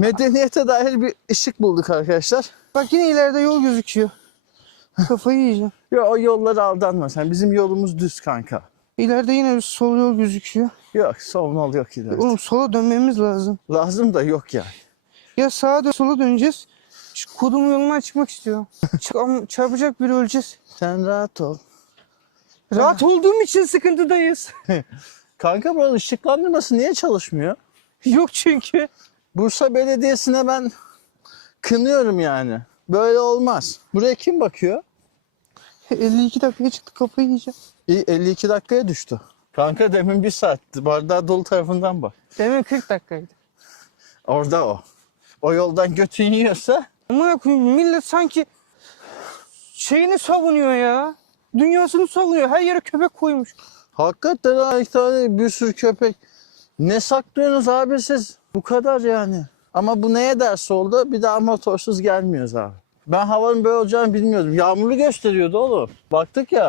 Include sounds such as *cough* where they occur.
Medeniyete dair bir ışık bulduk arkadaşlar. Bak yine ileride yol gözüküyor. Kafayı yiyeceğim. Ya o yollara aldanma sen. Bizim yolumuz düz kanka. İleride yine bir sol yol gözüküyor. Yok sol nol yok ileride. Oğlum sola dönmemiz lazım. Lazım da yok yani. Ya sağa dön sola döneceğiz. Şu kodum yolundan çıkmak istiyorum. Çık- çarpacak biri öleceğiz. Sen rahat ol. Rahat olduğum için sıkıntıdayız. *laughs* Kanka buranın ışıklandırması niye çalışmıyor? Yok çünkü. Bursa Belediyesi'ne ben kınıyorum yani. Böyle olmaz. Buraya kim bakıyor? 52 dakikaya çıktı kafayı yiyeceğim. İyi 52 dakikaya düştü. Kanka demin bir saatti. Bardağı dolu tarafından bak. Demin 40 dakikaydı. Orada o. O yoldan götün yiyorsa Ama koyayım millet sanki şeyini savunuyor ya. Dünyasını savunuyor. Her yere köpek koymuş. hakikaten ha, bir sürü köpek. Ne saklıyorsunuz abi siz? Bu kadar yani. Ama bu neye ders oldu? Bir daha motorsuz gelmiyoruz abi. Ben havanın böyle olacağını bilmiyordum. Yağmurlu gösteriyordu oğlum. Baktık ya.